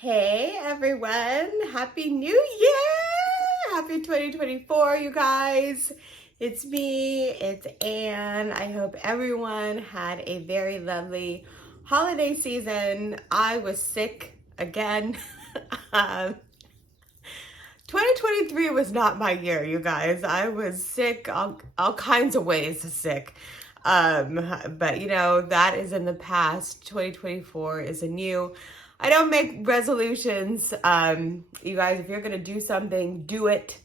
Hey everyone, Happy New Year! Happy 2024, you guys. It's me, it's Anne. I hope everyone had a very lovely holiday season. I was sick again. um, 2023 was not my year, you guys. I was sick, all kinds of ways sick. But that is in the past. 2024 is a new. I don't make resolutions. You guys, if you're gonna do something, do it.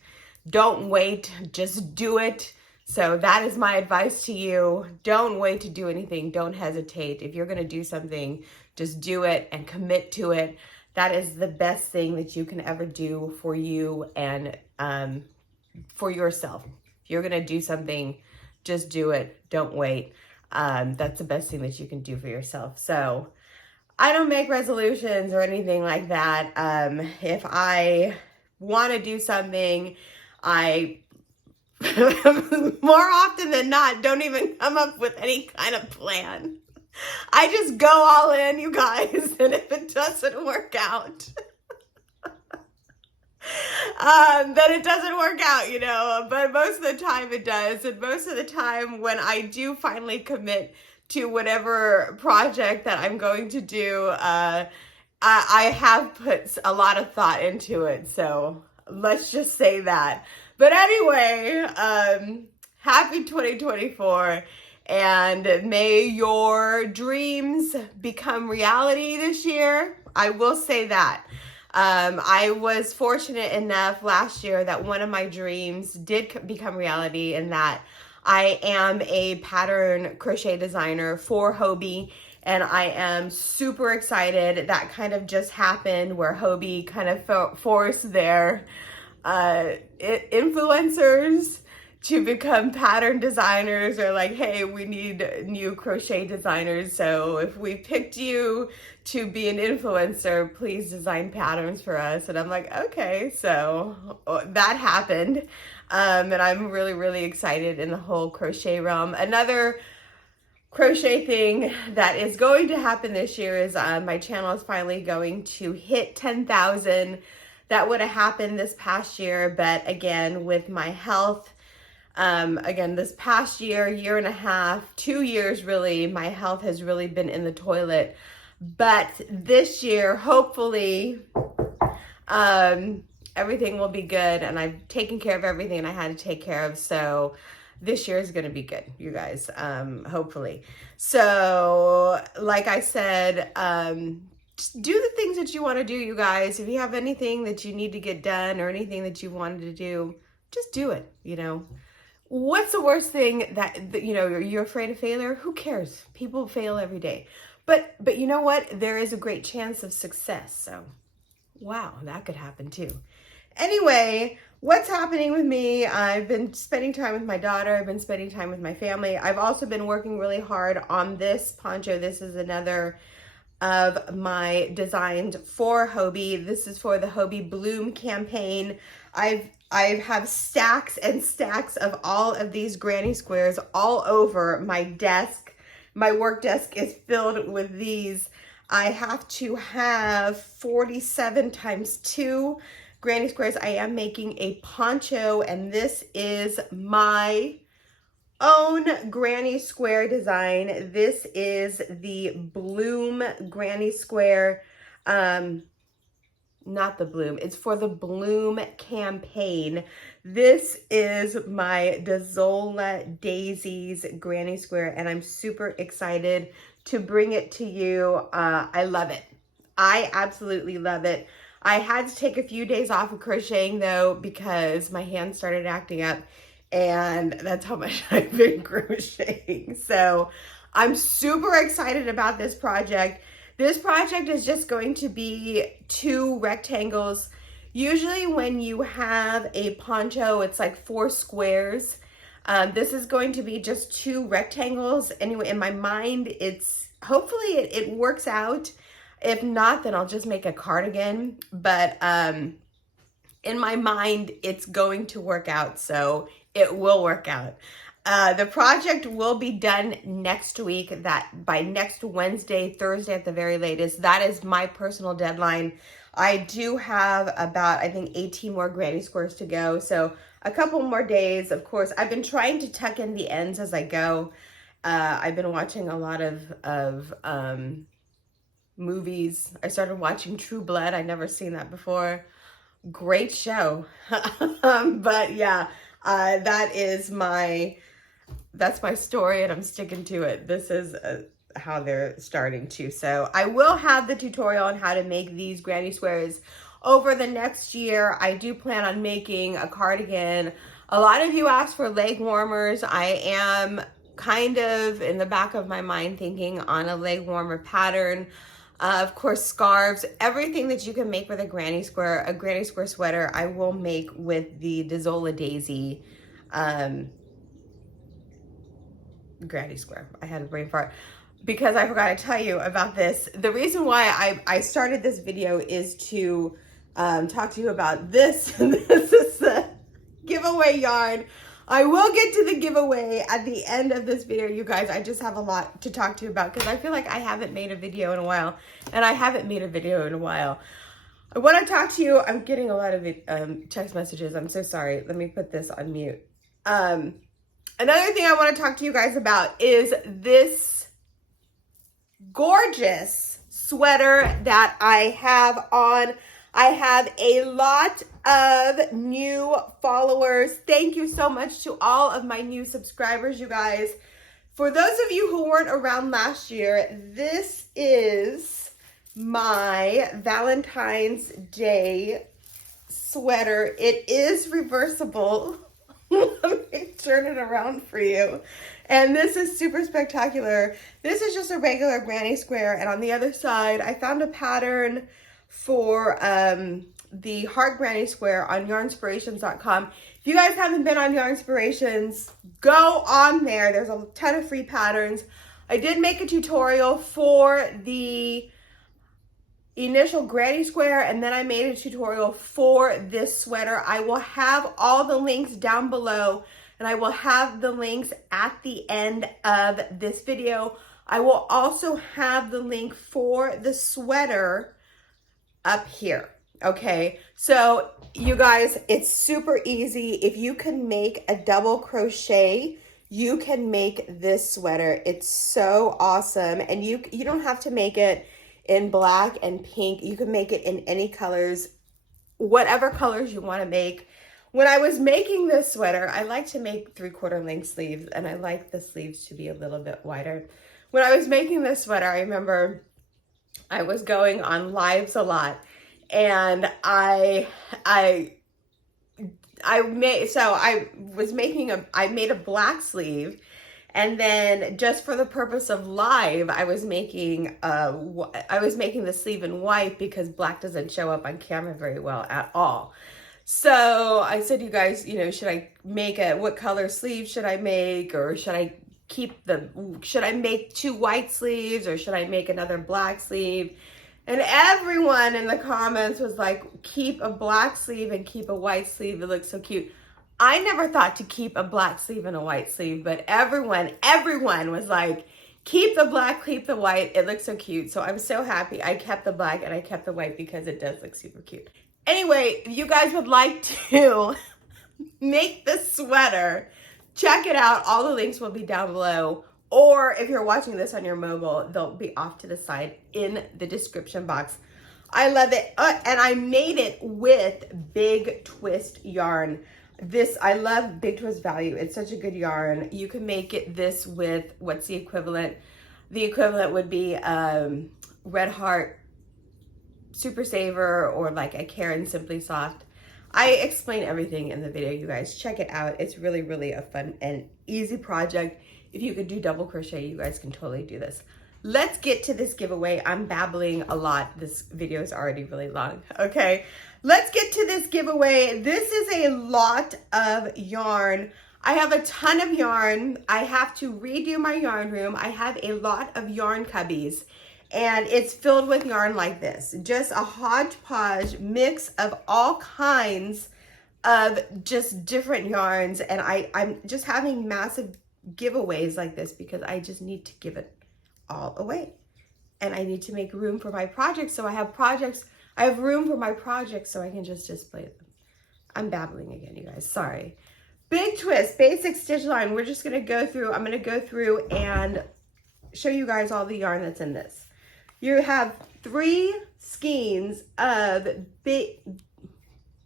Don't wait, just do it. So that is my advice to you. Don't wait to do anything. Don't hesitate. If you're gonna do something, just do it and commit to it. That is the best thing that you can ever do for you and for yourself. If you're gonna do something, just do it. Don't wait. That's the best thing that you can do for yourself. So I don't make resolutions or anything like that. If I want to do something, I more often than not don't even come up with any kind of plan. I just go all in, you guys, and if it doesn't work out, then it doesn't work out, but most of the time it does. And most of the time when I do finally commit to whatever project that I'm going to do, I have put a lot of thought into it. So let's just say that. But anyway, happy 2024. And may your dreams become reality this year. I will say that. I was fortunate enough last year that one of my dreams did become reality, and that I am a pattern crochet designer for Hobbii, and I am super excited. That kind of just happened where Hobbii kind of forced their influencers to become pattern designers, or like, hey, we need new crochet designers. So if we picked you to be an influencer, please design patterns for us. And I'm like, okay, so that happened. And I'm really, really excited in the whole crochet realm. Another crochet thing that is going to happen this year is my channel is finally going to hit 10,000. That would have happened this past year, but again, with my health, again, this past year and a half, 2 years really, my health has really been in the toilet. But this year, hopefully, everything will be good, and I've taken care of everything I had to take care of. So this year is going to be good, you guys, hopefully. So like I said, just do the things that you want to do, you guys. If you have anything that you need to get done or anything that you wanted to do, just do it, What's the worst thing that you're afraid of failure? Who cares? People fail every day. But you know what? There is a great chance of success. So, wow, that could happen too. Anyway, what's happening with me? I've been spending time with my daughter. I've been spending time with my family. I've also been working really hard on this poncho. This is another of my designs for Hobbii. This is for the Hobbii Bloom campaign. I have stacks and stacks of all of these granny squares all over my desk. My work desk is filled with these. I have to have 47 times 2 granny squares. I am making a poncho, and this is my own granny square design. This is the Bloom granny square. Not the Bloom, it's for the Bloom campaign. This is my Dazola Daisies granny square, and I'm super excited to bring it to you. I love it. I absolutely love it. I had to take a few days off of crocheting though, because my hands started acting up, and that's how much I've been crocheting. So I'm super excited about this project. This project is just going to be 2 rectangles. Usually when you have a poncho, it's like 4 squares. This is going to be just 2 rectangles. Anyway, in my mind, hopefully it works out. If not, then I'll just make a cardigan. But in my mind, it's going to work out, so it will work out. The project will be done next week, that by next Wednesday, Thursday at the very latest. That is my personal deadline. I do have about, I think, 18 more granny squares to go. So a couple more days. Of course, I've been trying to tuck in the ends as I go. I've been watching a lot of movies. I started watching True Blood. I'd never seen that before. Great show. But yeah, that's my story, and I'm sticking to it. This is how they're starting to. So I will have the tutorial on how to make these granny squares over the next year. I do plan on making a cardigan. A lot of you asked for leg warmers. I am kind of in the back of my mind thinking on a leg warmer pattern. Of course, scarves, everything that you can make with a granny square sweater, I will make with the Dazola Daisy granny square. I had a brain fart because I forgot to tell you about this. The reason why I started this video is to talk to you about this. This is the giveaway yarn. I will get to the giveaway at the end of this video, you guys. I just have a lot to talk to you about because I feel like I haven't made a video in a while, and I haven't made a video in a while. I want to talk to you. I'm getting a lot of text messages. I'm so sorry. Let me put this on mute. Another thing I want to talk to you guys about is this gorgeous sweater that I have on. I have a lot of new followers. Thank you so much to all of my new subscribers, you guys. For those of you who weren't around last year, this is my Valentine's Day sweater. It is reversible. Let me turn it around for you. And this is super spectacular. This is just a regular granny square. And on the other side, I found a pattern for the heart granny square on yarnspirations.com. If you guys haven't been on Yarnspirations, go on there. There's a ton of free patterns. I did make a tutorial for the initial granny square, and then I made a tutorial for this sweater. I will have all the links down below, and I will have the links at the end of this video. I will also have the link for the sweater up here. Okay, so you guys, it's super easy. If you can make a double crochet, you can make this sweater. It's so awesome. And you don't have to make it in black and pink. You can make it in any colors, whatever colors you want to make. When I was making this sweater, I like to make 3/4 length sleeves, and I like the sleeves to be a little bit wider. When I was making this sweater, I remember I was going on lives a lot, and I made a black sleeve, and then just for the purpose of live, I was making the sleeve in white because black doesn't show up on camera very well at all. So I said, you guys, you know, should I make what color sleeve should I make, or should I make 2 white sleeves, or should I make another black sleeve? And everyone in the comments was like, keep a black sleeve and keep a white sleeve. It looks so cute. I never thought to keep a black sleeve and a white sleeve, but everyone was like, keep the black, keep the white. It looks so cute. So I'm so happy I kept the black and I kept the white because it does look super cute. Anyway, if you guys would like to make this sweater, check it out. All the links will be down below. Or if you're watching this on your mobile, they'll be off to the side in the description box. I love it. And I made it with Big Twist yarn. I love Big Twist Value. It's such a good yarn. You can make this with, what's the equivalent? The equivalent would be Red Heart Super Saver, or like a Karen Simply Soft. I explain everything in the video, you guys. Check it out. It's really, really a fun and easy project. If you could do double crochet, you guys can totally do this. Let's get to this giveaway. I'm babbling a lot. This video is already really long. Okay, let's get to this giveaway. This is a lot of yarn. I have a ton of yarn. I have to redo my yarn room. I have a lot of yarn cubbies, and it's filled with yarn like this. Just a hodgepodge mix of all kinds of just different yarns, and I'm just having massive giveaways like this because I just need to give it all away. And I need to make room for my projects, so I have room for my projects so I can just display them. I'm babbling again, you guys, sorry. Big twist, basic stitch line. We're just gonna go through, I'm gonna go through and show you guys all the yarn that's in this. You have 3 skeins of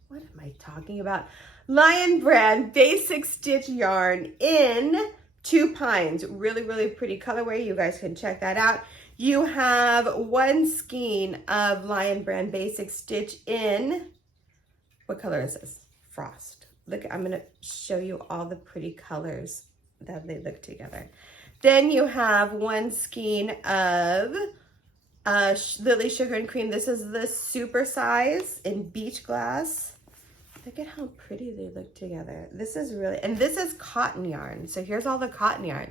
what am I talking about? Lion Brand basic stitch yarn in 2 pines. Really, really pretty colorway. You guys can check that out. You have 1 skein of Lion Brand basic stitch in, what color is this? Frost. Look, I'm gonna show you all the pretty colors that they look together. Then you have 1 skein of Lily Sugar and Cream. This is the super size in beach glass. Look at how pretty they look together. This is really, and this is cotton yarn. So here's all the cotton yarn.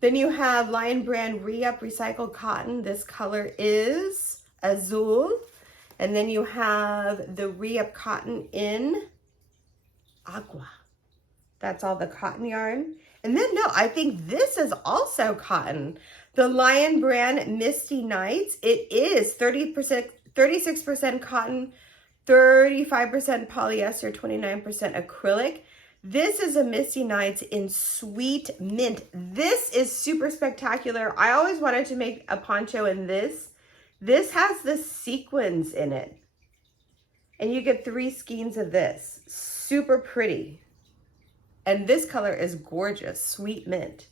Then you have Lion Brand Re-Up Recycled Cotton. This color is Azul. And then you have the Re-Up Cotton in Aqua. That's all the cotton yarn. And then, no, I think this is also cotton. The Lion Brand Misty Nights. It is 36% cotton, 35% polyester, 29% acrylic. This is a Misty Nights in Sweet Mint. This is super spectacular. I always wanted to make a poncho in this. This has the sequins in it. And you get 3 skeins of this. Super pretty. And this color is gorgeous, Sweet Mint.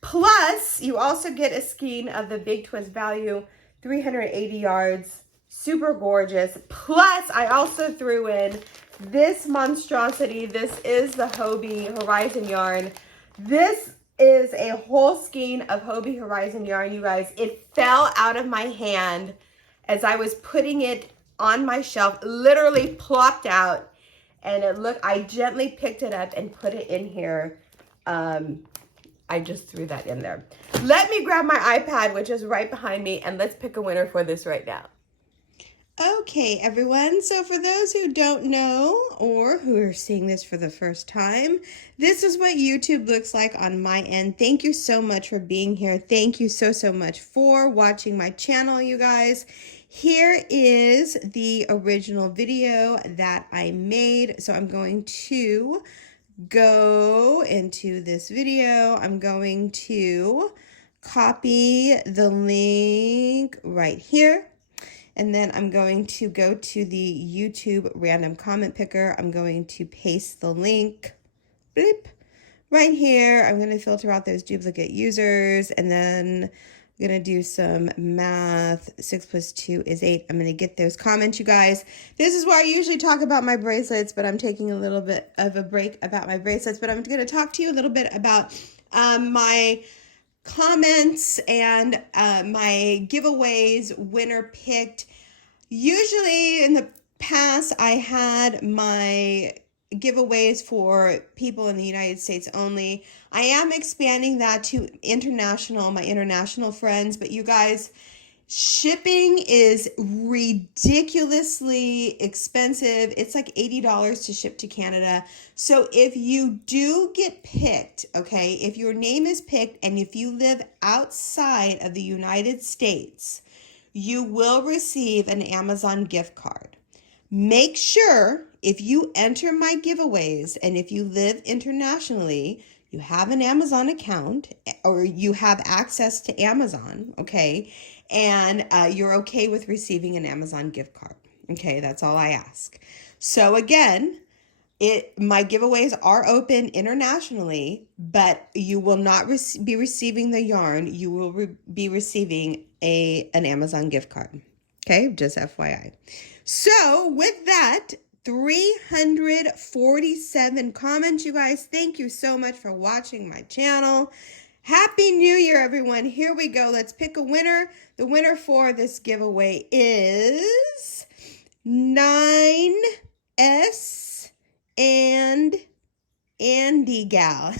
Plus, you also get a skein of the Big Twist Value, 380 yards. Super gorgeous. Plus, I also threw in this monstrosity. This is the Hobbii Horizon yarn. This is a whole skein of Hobbii Horizon yarn, you guys. It fell out of my hand as I was putting it on my shelf, literally plopped out. And I gently picked it up and put it in here. I just threw that in there. Let me grab my iPad, which is right behind me, and let's pick a winner for this right now. Okay, everyone. So for those who don't know or who are seeing this for the first time, this is what YouTube looks like on my end. Thank you so much for being here. Thank you so, so much for watching my channel, you guys. Here is the original video that I made. So I'm going to go into this video. I'm going to copy the link right here. And then I'm going to go to the YouTube random comment picker. I'm going to paste the link, blip, right here. I'm going to filter out those duplicate users, and then I'm going to do some math. 6 + 2 is 8. I'm going to get those comments, you guys. This is where I usually talk about my bracelets, but I'm taking a little bit of a break about my bracelets. But I'm going to talk to you a little bit about my comments and my giveaways, winner picked. Usually in the past, I had my giveaways for people in the United States only. I am expanding that to my international friends, but you guys, shipping is ridiculously expensive. It's like $80 to ship to Canada. So if you do get picked, okay, if your name is picked and if you live outside of the United States, you will receive an Amazon gift card. Make sure if you enter my giveaways and if you live internationally, you have an Amazon account or you have access to Amazon, okay? And you're okay with receiving an Amazon gift card. Okay, that's all I ask. So again, my giveaways are open internationally, but you will not be receiving the yarn. You will be receiving an Amazon gift card. Okay, just FYI. So with that, 347 comments, you guys. Thank you so much for watching my channel. Happy New Year, everyone. Here we go. Let's pick a winner. The winner for this giveaway is 9S and Andy Gal.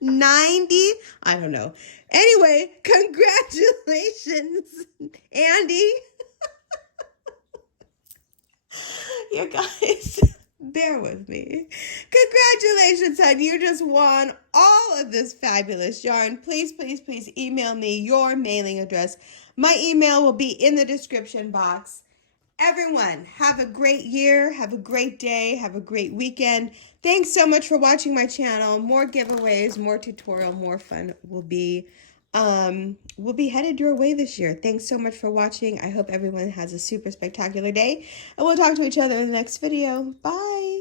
90? I don't know. Anyway, congratulations, Andy. You guys, bear with me. Congratulations, hon. You just won all of this fabulous yarn. Please, please, please email me your mailing address. My email will be in the description box. Everyone, have a great year, have a great day, have a great weekend. Thanks so much for watching my channel. More giveaways, more tutorial, more fun will be headed your way this year. Thanks so much for watching. I hope everyone has a super spectacular day, and we'll talk to each other in the next video. Bye.